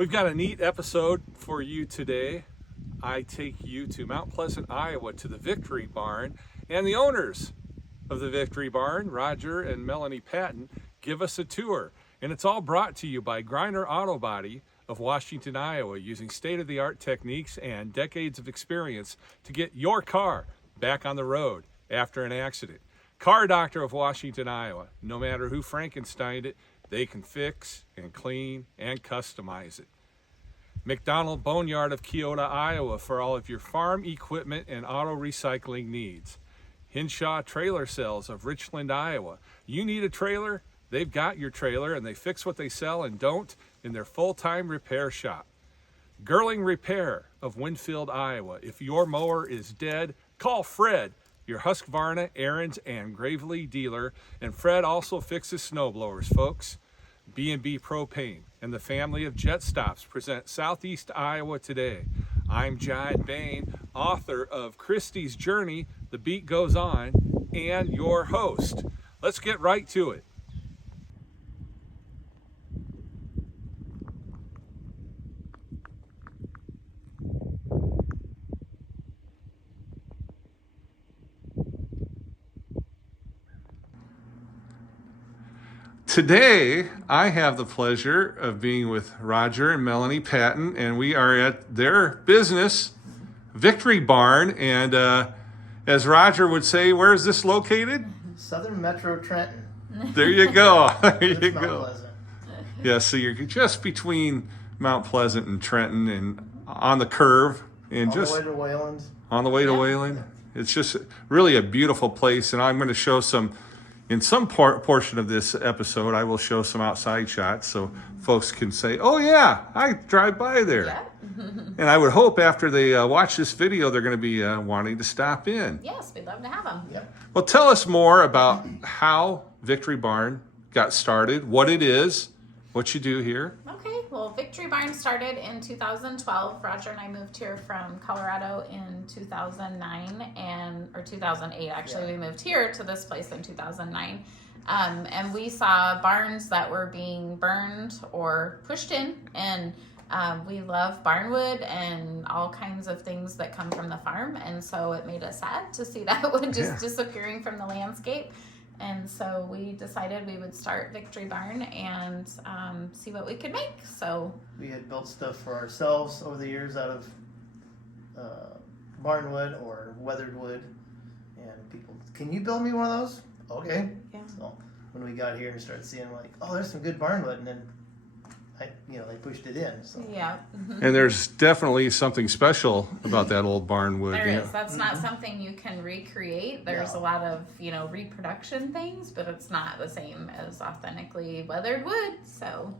We've got a neat episode for you today. I take you to Mount Pleasant, Iowa, to the Victory Barn, and the owners of the Victory Barn, Rodger and Melanie Patton, give us a tour. And it's all brought to you by Griner Auto Body of Washington, Iowa, using state-of-the-art techniques and decades of experience to get your car back on the road after an accident. Car Doctor of Washington, Iowa. No matter who Frankensteined it, they can fix and clean and customize it. McDonald Boneyard of Keota, Iowa, for all of your farm equipment and auto recycling needs. Hinshaw Trailer Sales of Richland, Iowa. You need a trailer? They've got your trailer, and they fix what they sell and don't in their full-time repair shop. Gerling Repair of Winfield, Iowa. If your mower is dead, call Fred, your Husqvarna, Ariens, and Gravely dealer. And Fred also fixes snowblowers, folks. B&B Propane and the family of Jet Stops present Southeast Iowa Today. I'm John Bain, author of Christie's Journey, The Beat Goes On, and your host. Let's get right to it. Today, I have the pleasure of being with Rodger and Melanie Patton, and we are at their business, Victory Barn. And as Rodger would say, where is this located? Southern Metro Trenton. There you go. There you Mount go. Pleasant. Yeah, so you're just between Mount Pleasant and Trenton, and on the curve, and On just the way to Wayland. on the way to Wayland. It's just really a beautiful place, and I'm going to show some. In some portion of this episode, I will show some outside shots so folks can say, oh yeah, I drive by there. Yeah. And I would hope after they watch this video, they're going to be wanting to stop in. Yes, we'd love to have them. Yep. Well, tell us more about how Victory Barn got started, what it is, what you do here. Okay, well, Victory Barn started in 2012. Rodger and I moved here from Colorado in 2009 or 2008. Actually, Yeah. we moved here to this place in 2009. And we saw barns that were being burned or pushed in. And we love barnwood and all kinds of things that come from the farm. And so it made us sad to see that wood just disappearing from the landscape. And so we decided we would start Victory Barn and see what we could make. So We had built stuff for ourselves over the years out of barnwood or weathered wood. And people, can you build me one of those? Okay. Yeah. So when we got here and started seeing like, oh, there's some good barnwood, and then they pushed it in. So yeah. And there's definitely something special about that old barnwood. There you is. know. That's not something you can recreate. There's No. a lot of, reproduction things, but it's not the same as authentically weathered wood. So,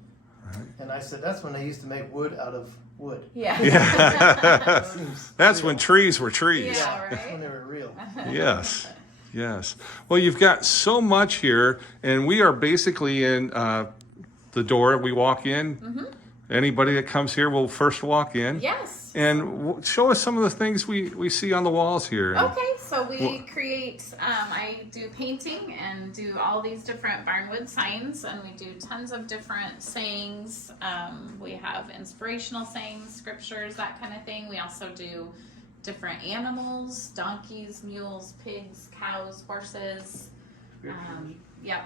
And I said that's when they used to make wood out of wood. yeah. Yeah. Seems That's real. when trees were trees. Yeah, That's when right? they were real. Yes, yes. Well, you've got so much here, and we are basically in the door. We walk in. Mm-hmm. Anybody that comes here will first walk in. Yes. And show us some of the things we see on the walls here. Okay, so we create, I do painting and do all these different barnwood signs, and we do tons of different sayings. We have inspirational sayings, scriptures, that kind of thing. We also do different animals, donkeys, mules, pigs, cows, horses.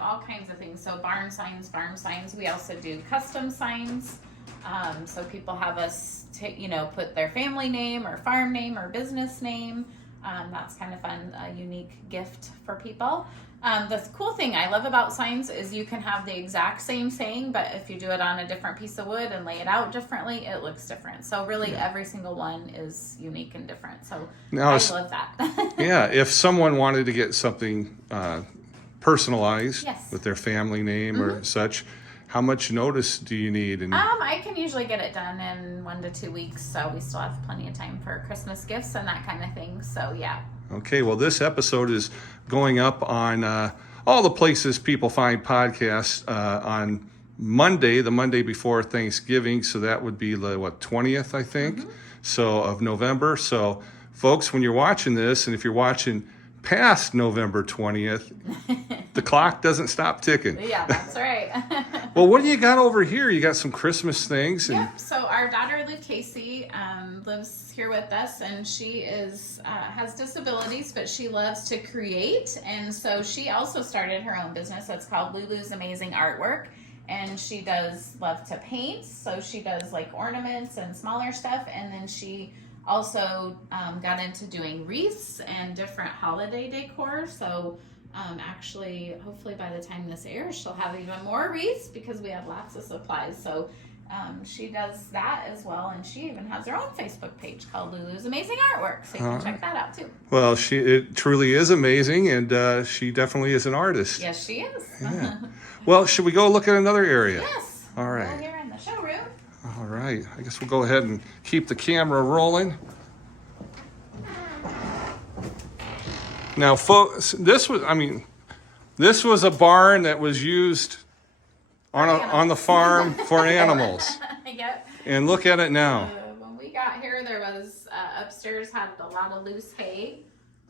All kinds of things. So barn signs, farm signs. We also do custom signs. So people have us put their family name or farm name or business name. That's kind of fun, a unique gift for people. The cool thing I love about signs is you can have the exact same saying, but if you do it on a different piece of wood and lay it out differently, it looks different. So really every single one is unique and different. So Now, I love that. Yeah, if someone wanted to get something personalized Yes. with their family name or such, how much notice do you need? And I can usually get it done in 1 to 2 weeks, so we still have plenty of time for Christmas gifts and that kind of thing. So yeah. okay, well, this episode is going up on all the places people find podcasts on Monday, the Monday before Thanksgiving. So that would be the 20th, I think, so of November. So folks, when you're watching this, and if you're watching past November 20th, the clock doesn't stop ticking. Yeah, that's right. Well, what do you got over here? You got some Christmas things. And Yep. So brother, Casey, lives here with us, and she is has disabilities, but she loves to create, and so she also started her own business that's called Lulu's Amazing Artwork, and she does love to paint, so she does like ornaments and smaller stuff, and then she also got into doing wreaths and different holiday decor, so actually, hopefully by the time this airs, she'll have even more wreaths because we have lots of supplies. So she does that as well, and she even has her own Facebook page called Lulu's Amazing Artwork, so you can check that out too. Well, it truly is amazing, and she definitely is an artist. Yes, she is. Yeah. Well, should we go look at another area? Yes. All right. We're here in the showroom. All right. I guess we'll go ahead and keep the camera rolling. Now, folks, this was a barn that was used on the farm for animals. Yep. And look at it now. When we got here, there was upstairs had a lot of loose hay,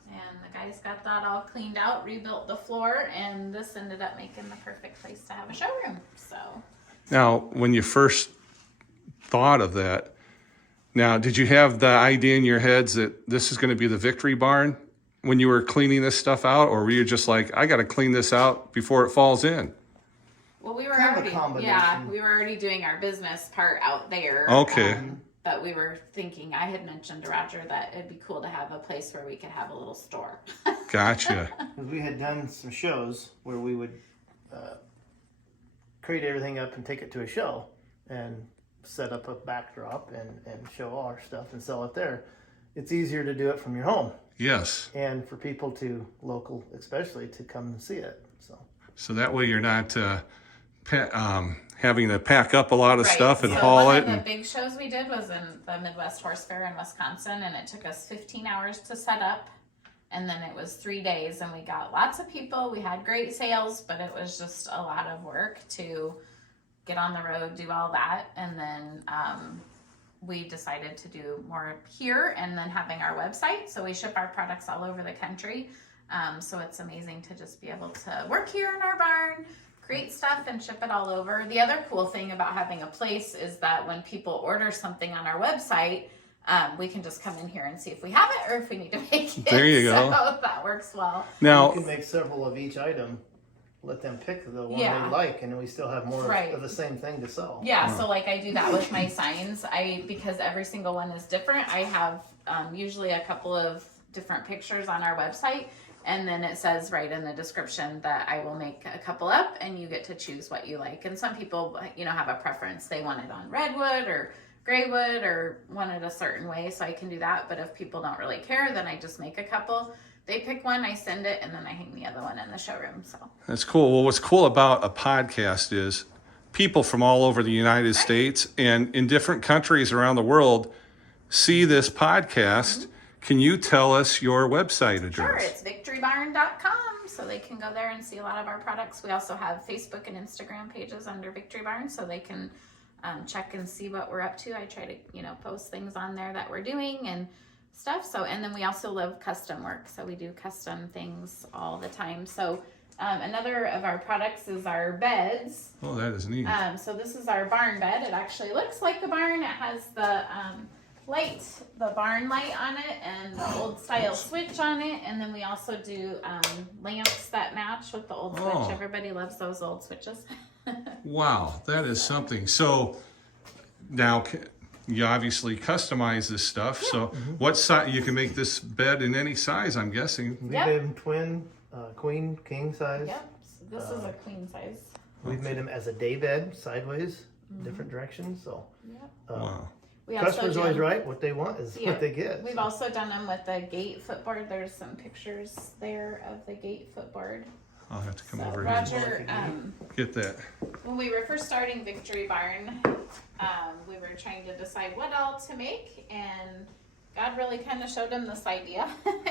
and the guys got that all cleaned out, rebuilt the floor, and this ended up making the perfect place to have a showroom. So. Now, when you first thought of that, now, did you have the idea in your heads that this is going to be the Victory Barn when you were cleaning this stuff out, or were you just like, I got to clean this out before it falls in? Well, we were Kind of a already, combination. we were already doing our business part out there. Okay. But we were thinking, I had mentioned to Rodger that it'd be cool to have a place where we could have a little store. Gotcha. Because we had done some shows where we would create everything up and take it to a show and set up a backdrop and show all our stuff and sell it there. It's easier to do it from your home Yes. and for people to, local especially, to come and see it. So that way you're not having to pack up a lot of Right. stuff and So haul one it. of the big shows we did was in the Midwest Horse Fair in Wisconsin, and it took us 15 hours to set up, and then it was 3 days, and we got lots of people. We had great sales, but it was just a lot of work to get on the road, do all that, and then we decided to do more here and then having our website. So we ship our products all over the country. So it's amazing to just be able to work here in our barn, create stuff and ship it all over. The other cool thing about having a place is that when people order something on our website, we can just come in here and see if we have it or if we need to make it. There you go. So that works well. Now, You can make several of each item, let them pick the one Yeah. they like, and we still have more Right. of the same thing to sell. Yeah, so like I do that with my signs. Because every single one is different, I have usually a couple of different pictures on our website, and then it says right in the description that I will make a couple up and you get to choose what you like. And some people, have a preference. They want it on redwood or gray wood or want it a certain way, so I can do that. But if people don't really care, then I just make a couple. They pick one, I send it, and then I hang the other one in the showroom. So that's cool. Well, what's cool about a podcast is people from all over the United States and in different countries around the world see this podcast. Mm-hmm. Can you tell us your website address? Sure, it's victorybarn.com, so they can go there and see a lot of our products. We also have Facebook and Instagram pages under Victory Barn, so they can check and see what we're up to. I try to, post things on there that we're doing and stuff. So, and then we also love custom work, so we do custom things all the time. So, another of our products is our beds. Oh, that is neat. So this is our barn bed. It actually looks like a barn. It has the the barn light on it, and the old style switch on it, and then we also do lamps that match with the old switch. Everybody loves those old switches. Wow, that is something. So now you obviously customize this stuff. Yeah. So what size, you can make this bed in any size, I'm guessing. We made them twin, queen, king size. Yep, so this is a queen size. We've made them as a day bed, sideways, different directions. So Wow. We customers always right. What they want is what they get. We've also done them with the gate footboard. There's some pictures there of the gate footboard. I'll have to come over Rodger, here get that. When we were first starting Victory Barn, we were trying to decide what all to make, and God really kind of showed him this idea.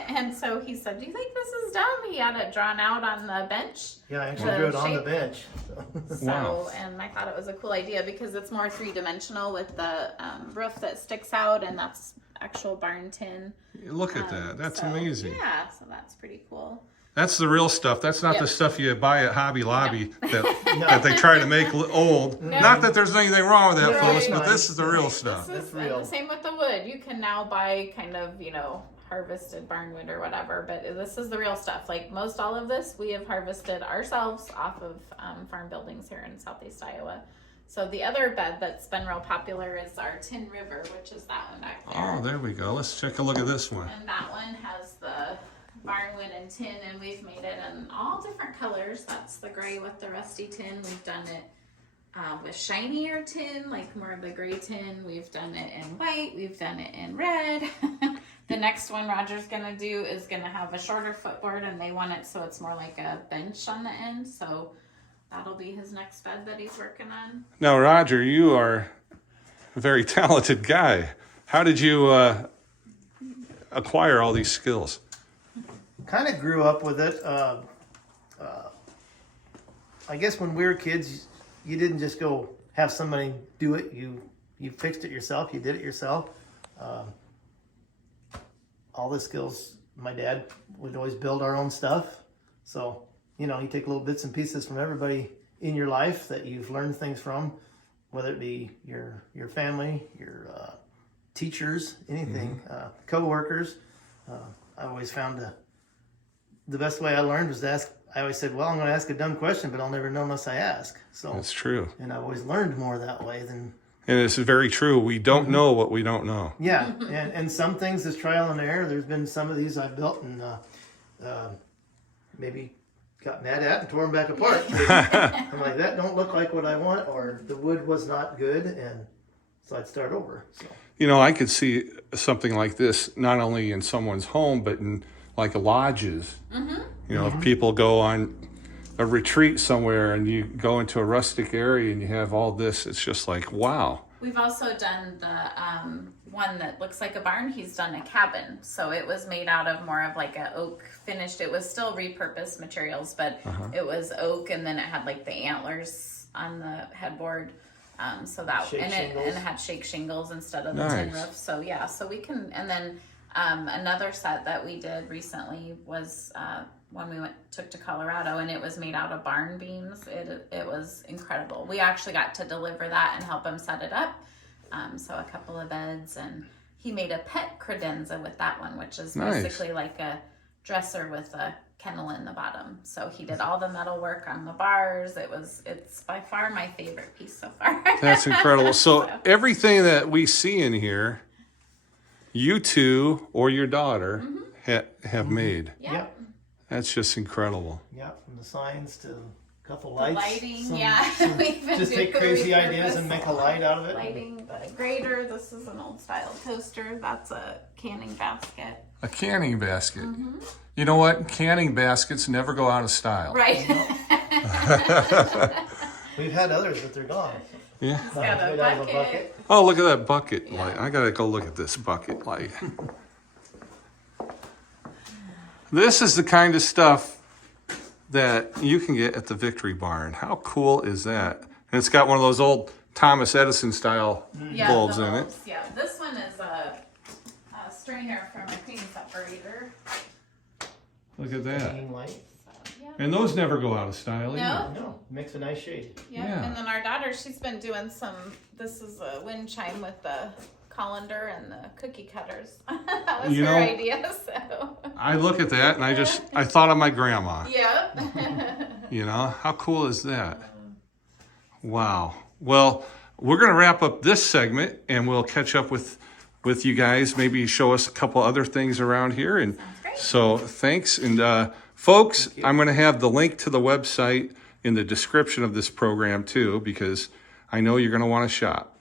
And so he said, "Do you think this is dumb?" He had it drawn out on the bench. Yeah, I actually drew it on the bench. So, wow. And I thought it was a cool idea because it's more three-dimensional with the roof that sticks out, and that's actual barn tin. Look at that. That's amazing. Yeah, so that's pretty cool. That's the real stuff. That's not Yep. the stuff you buy at Hobby Lobby that they try to make old. No. Not that there's anything wrong with that, Right. folks, but this is the real This stuff. is That's real. the same with the wood. You can now buy kind of, harvested barnwood or whatever, but this is the real stuff. Like most all of this, we have harvested ourselves off of farm buildings here in Southeast Iowa. So the other bed that's been real popular is our Tin River, which is that one back there. Oh, there we go. Let's take a look at this one. And that one has the barnwood and tin, and we've made it in all different colors. That's the gray with the rusty tin. We've done it with shinier tin, like more of the gray tin. We've done it in white. We've done it in red. The next one Rodger's gonna do is gonna have a shorter footboard, and they want it so it's more like a bench on the end. So that'll be his next bed that he's working on. Now, Rodger, you are a very talented guy. How did you acquire all these skills? Kind of grew up with it. I guess when we were kids, you didn't just go have somebody do it. You fixed it yourself. You did it yourself. All the skills, my dad would always build our own stuff. So, you take little bits and pieces from everybody in your life that you've learned things from, whether it be your family, your teachers, anything, co-workers. I always found the best way I learned was to ask. I always said, well, I'm going to ask a dumb question, but I'll never know unless I ask. So That's true. And I've always learned more that way than... And it's very true. We don't know what we don't know. Yeah, and some things is trial and error. There's been some of these I've built and maybe got mad at and tore them back apart. I'm like, that don't look like what I want, or the wood was not good, and so I'd start over. So. I could see something like this not only in someone's home, but in like lodges. If people go on a retreat somewhere and you go into a rustic area and you have all this, it's just like, wow. We've also done the one that looks like a barn. He's done a cabin. So it was made out of more of like a oak finished. It was still repurposed materials, but it was oak, and then it had like the antlers on the headboard. So that Shake shingles. it had shake shingles instead of the tin roof. So yeah, so we can, and then another set that we did recently was when we took to Colorado, and it was made out of barn beams. It was incredible. We actually got to deliver that and help him set it up. So a couple of beds, and he made a pet credenza with that one, which is basically like a dresser with a kennel in the bottom. So he did all the metal work on the bars. It's by far my favorite piece so far. That's incredible. So everything that we see in here, you two or your daughter have made. Yep. That's just incredible. Yeah, from the signs to a couple The lights. lighting, some- We've been just doing take crazy repurpose ideas and make a light out of it. Lighting, the grater. This is an old style toaster. That's a canning basket. A canning basket. You know what? Canning baskets never go out of style. Right. We've had others, but they're gone. Yeah. It's got a Made out of bucket. Oh, look at that bucket light. I gotta go look at this bucket light. This is the kind of stuff that you can get at the Victory Barn. How cool is that? And it's got one of those old Thomas Edison style bulbs the in it. bulbs. Yeah, this one is a strainer from a cream separator. Look at that. Hanging light. So, yeah. And those never go out of style either. No. No, makes a nice shade. Yep. Yeah. And then our daughter, she's been doing this is a wind chime with the colander and the cookie cutters. That was her idea, so. I look at that and I thought of my grandma. Yep. How cool is that? Wow. Well, we're going to wrap up this segment and we'll catch up with you guys. Maybe show us a couple other things around here. And great. so thanks. And folks, I'm going to have the link to the website in the description of this program too, because I know you're going to want to shop.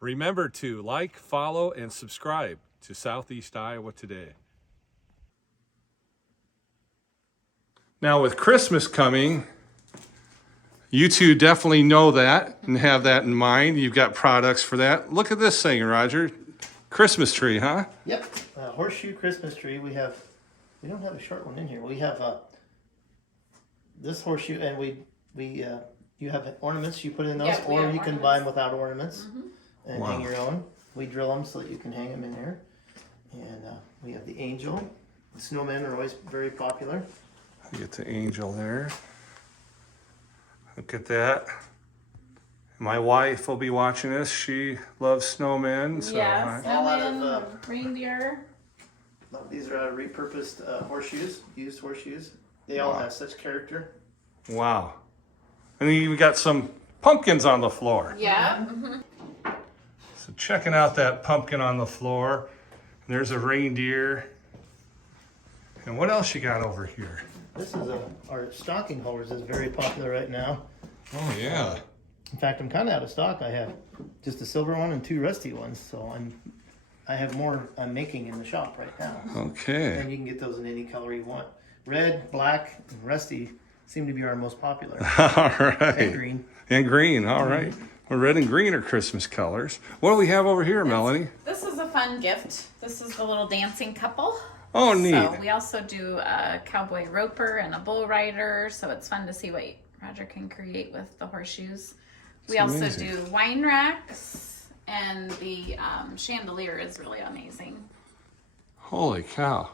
Remember to like, follow, and subscribe to Southeast Iowa Today. Now with Christmas coming, you two definitely know that and have that in mind. You've got products for that. Look at this thing, Rodger. Christmas tree, huh? Yep, horseshoe Christmas tree. We don't have a short one in here. We have this horseshoe, and you have ornaments you put in those, Yeah, we or have you can ornaments. buy them without ornaments and hang Wow. your own. We drill them so that you can hang them in there. And we have the angel, Snowmen are always very popular. Get the angel there. Look at that. My wife will be watching this. She loves snowmen. So Yeah, A lot of, snowmen, reindeer. A lot of these are repurposed horseshoes, used horseshoes. They all have such character. Wow. And then you got some pumpkins on the floor. Yeah. So checking out that pumpkin on the floor. There's a reindeer. And what else you got over here? This is our stocking holders is very popular right now. Oh yeah. In fact, I'm kind of out of stock. I have just a silver one and 2 rusty ones, so I have more I'm making in the shop right now. Okay. And you can get those in any color you want. Red, black, and rusty seem to be our most popular. All right. And green. And green. All right. Well, red and green are Christmas colors. What do we have over here, Melanie? This is a fun gift. This is the little dancing couple. Oh, neat. So we also do a cowboy roper and a bull rider. So it's fun to see what Rodger can create with the horseshoes. We also amazing. do wine racks, and the chandelier is really amazing. Holy cow.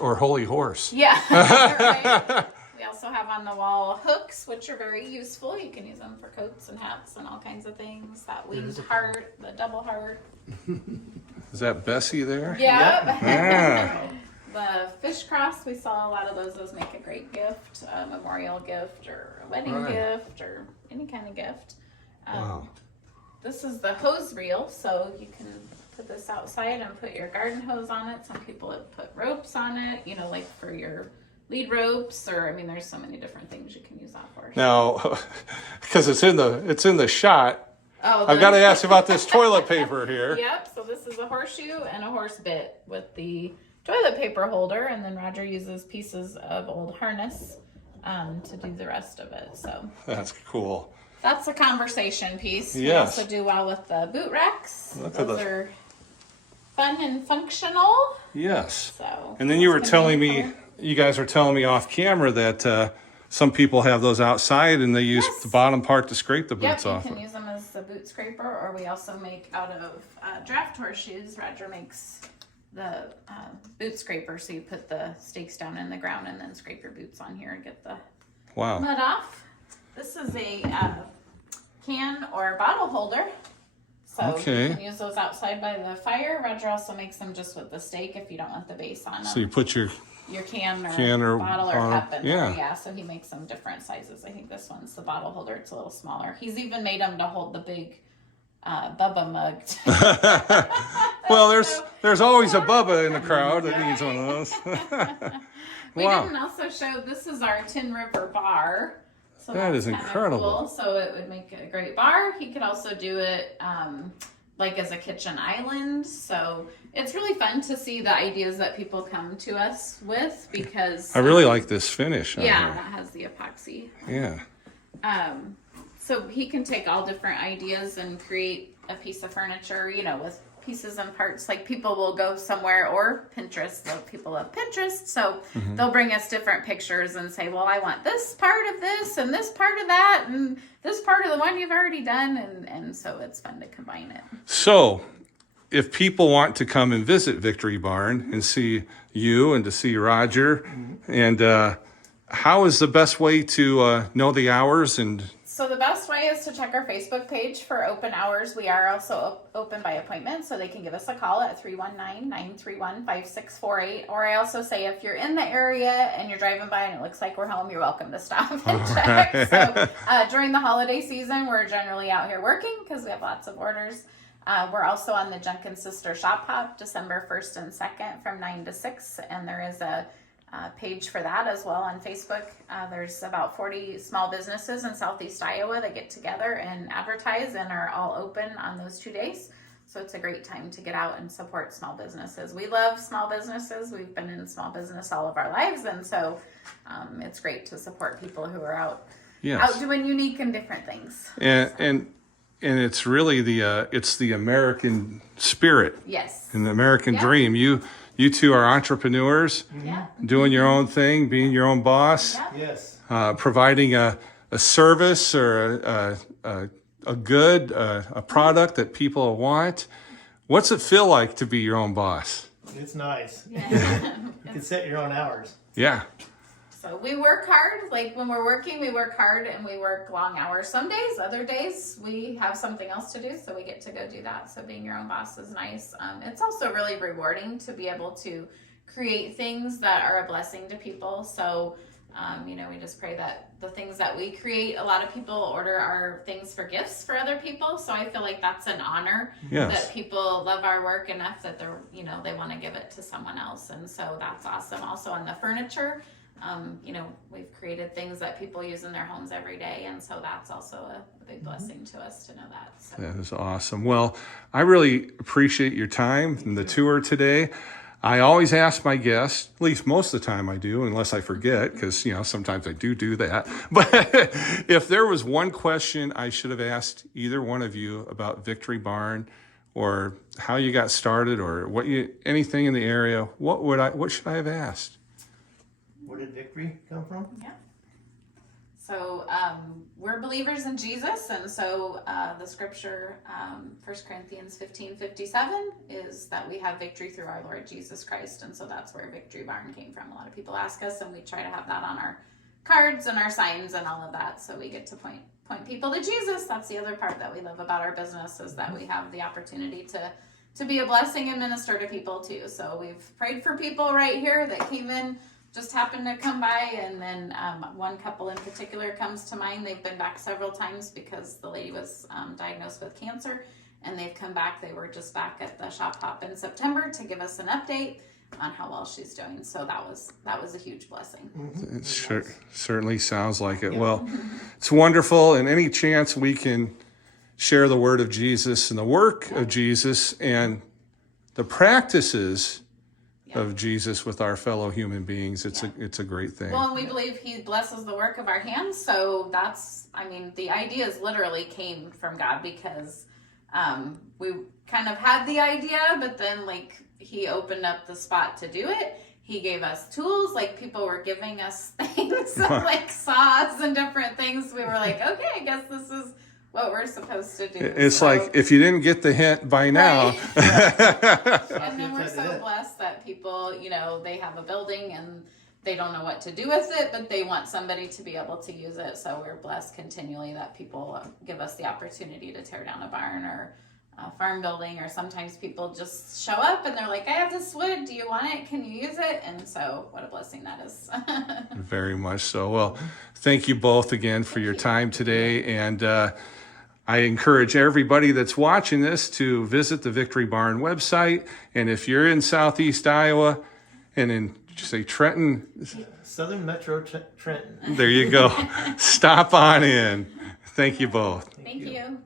Or holy horse. Yeah. Right. We also have on the wall hooks, which are very useful. You can use them for coats and hats and all kinds of things. That winged heart, the double heart. Is that Bessie there? Yep. Yeah. The fish cross, we saw a lot of those. Those make a great gift, a memorial gift or a wedding gift or any kind of gift. Wow. This is the hose reel, so you can put this outside and put your garden hose on it. Some people have put ropes on it, like for your lead ropes, or there's so many different things you can use that for. Now, because it's in the shot, Oh, I've got to ask about this toilet paper here. Yep, so this is a horseshoe and a horse bit with the toilet paper holder, and then Rodger uses pieces of old harness to do the rest of it. So That's cool. that's a conversation piece. Yes. We also do well with the boot racks. Look at Those the- are fun and functional. Yes. So And then you were that's telling gonna be me, cool. you guys were telling me off camera that some people have those outside and they use Yes. the bottom part to scrape the Yep, boots you off. can use them as a boot scraper, or we also make out of draft horseshoes. Rodger makes the boot scraper, so you put the stakes down in the ground and then scrape your boots on here and get the Wow. mud off. This is a can or bottle holder, so Okay. you can use those outside by the fire. Rodger also makes them just with the stake if you don't want the base on them. So you put your Can or bottle or bottle, cup in there. yeah. Yeah, so he makes them different sizes. I think this one's the bottle holder. It's a little smaller. He's even made them to hold the big Bubba mug. well, there's always a Bubba in the crowd that needs one of those. We Wow. didn't also show, this is our Tin River bar. So That that's is kinda incredible. Cool. So it would make a great bar. He could also do it like as a kitchen island. So it's really fun to see the ideas that people come to us with, because I really like this finish on yeah, here. that has the epoxy. Yeah. So he can take all different ideas and create a piece of furniture, with pieces and parts. Like people will go somewhere, or Pinterest, people love Pinterest. So they'll bring us different pictures and say, well, I want this part of this and this part of that and this part of the one you've already done. And so it's fun to combine it. So, if people want to come and visit Victory Barn and see you and to see Rodger, and how is the best way to know the hours? And So the best way is to check our Facebook page for open hours. We are also open by appointment, so they can give us a call at 319-931-5648. Or I also say, if you're in the area and you're driving by and it looks like we're home, you're welcome to stop and check. So during the holiday season, we're generally out here working because we have lots of orders. We're also on the Junkin Sister Shop Hop December 1st and 2nd from 9 to 6, and there is a page for that as well on Facebook. There's about 40 small businesses in Southeast Iowa that get together and advertise and are all open on those 2 days. So it's a great time to get out and support small businesses. We love small businesses. We've been in small business all of our lives, and so it's great to support people who are out doing unique and different things. and it's really it's the American spirit Yes. and the American dream. You two are entrepreneurs, Yeah. doing your own thing, being your own boss, Yeah. Yes. providing a service or a good, a product that people want. What's it feel like to be your own boss? It's nice. Yeah. You can set your own hours. Yeah. So we work hard. Like when we're working, we work hard and we work long hours. Some days, other days, we have something else to do, so we get to go do that. So being your own boss is nice. It's also really rewarding to be able to create things that are a blessing to people. So, we just pray that the things that we create, a lot of people order our things for gifts for other people. So I feel like that's an honor that people love our work enough that they're, they want to give it to someone else. And so that's awesome. Also on the furniture, we've created things that people use in their homes every day. And so that's also a big blessing to us to know that. So. That is awesome. Well, I really appreciate your time and the tour today. I always ask my guests, at least most of the time I do, unless I forget, because, sometimes I do that. But if there was one question I should have asked either one of you about Victory Barn or how you got started or anything in the area, what should I have asked? Where did Victory come from? Yeah. So we're believers in Jesus, and so the scripture, 1 Corinthians 15:57, is that we have victory through our Lord Jesus Christ, and so that's where Victory Barn came from. A lot of people ask us, and we try to have that on our cards and our signs and all of that, so we get to point people to Jesus. That's the other part that we love about our business, is that we have the opportunity to be a blessing and minister to people too. So we've prayed for people right here that came in, just happened to come by, and then one couple in particular comes to mind. They've been back several times because the lady was diagnosed with cancer, and they've come back. They were just back at the shop hop in September to give us an update on how well she's doing. So that was a huge blessing. It certainly sounds like it. Yeah. Well, it's wonderful, and any chance we can share the word of Jesus and the work of Jesus and the practices of Jesus with our fellow human beings, it's a great thing. Well, and we believe he blesses the work of our hands, so the ideas literally came from God, because we kind of had the idea, but then he opened up the spot to do it. He gave us tools, people were giving us things like saws and different things. We were like, okay, I guess this is what we're supposed to do. It's like, if you didn't get the hint by now. And then we're so blessed that people, they have a building and they don't know what to do with it, but they want somebody to be able to use it. So we're blessed continually that people give us the opportunity to tear down a barn or a farm building, or sometimes people just show up and they're like, I have this wood, do you want it? Can you use it? And so what a blessing that is. Very much so. Well, thank you both again for your time today. And I encourage everybody that's watching this to visit the Victory Barn website. And if you're in Southeast Iowa and in, Trenton? Southern Metro Trenton. There you go. Stop on in. Thank you both. Thank you.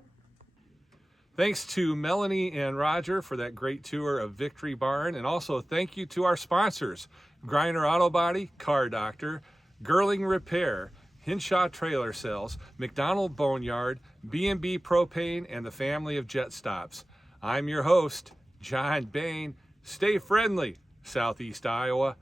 Thanks to Melanie and Rodger for that great tour of Victory Barn. And also thank you to our sponsors, Griner Auto Body, Car Doctor, Girling Repair, Hinshaw Trailer Sales, McDonald Boneyard, B&B Propane, and the family of Jet Stops. I'm your host, John Bain. Stay friendly, Southeast Iowa.